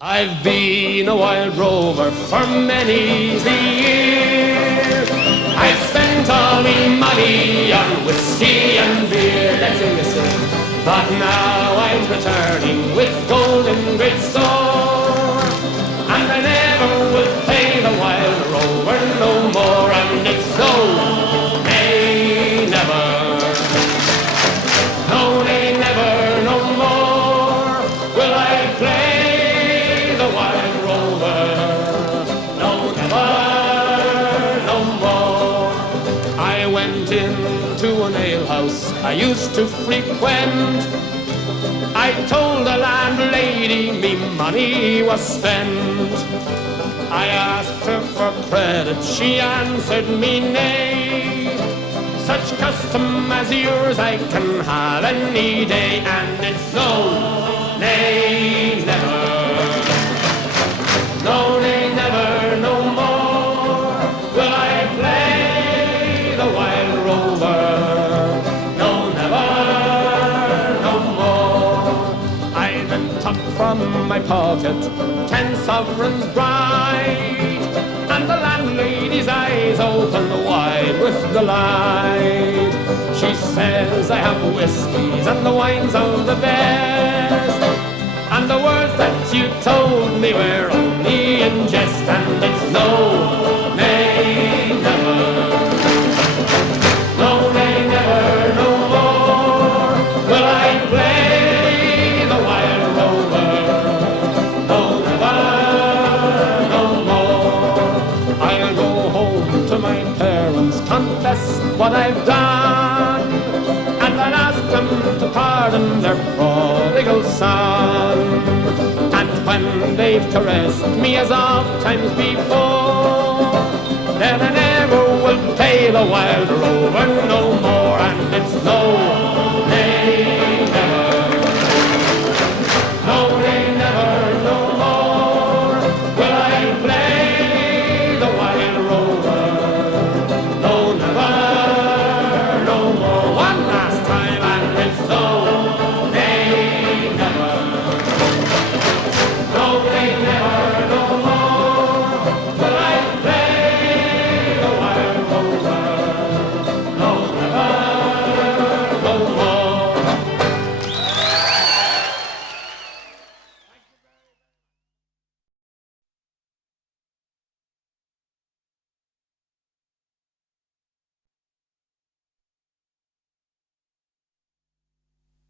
I've been a wild rover for many's the year. I've spent all me money on whiskey and beer. Let's sing this song. But now I'm returning with gold in great store, and I never will pay the wild rover no more. And it's no, nay, never. No, nay, never, no more will I play the wild rover. No, never, no more. I went into an alehouse I used to frequent. I told the landlady me money was spent. I asked her for credit, she answered me nay. Such custom as yours I can have any day, and it's no, nay, never. No, nay, never, no more will I play the wild rover. No, never, no more. I then took from my pocket 10 sovereigns bright, and the landlady's eyes opened wide with delight. She says, I have whiskies and the wines of the best, and the words that you told me were only in jest, and it's no, nay, never. No, nay, never, no more will I play the wild rover. No, never, no more. I'll go home to my parents, confess what I've done, and I'll ask them to pardon their prodigal son. And when they've caressed me as oft times before, then I never will pay the wild rover no more, and it's no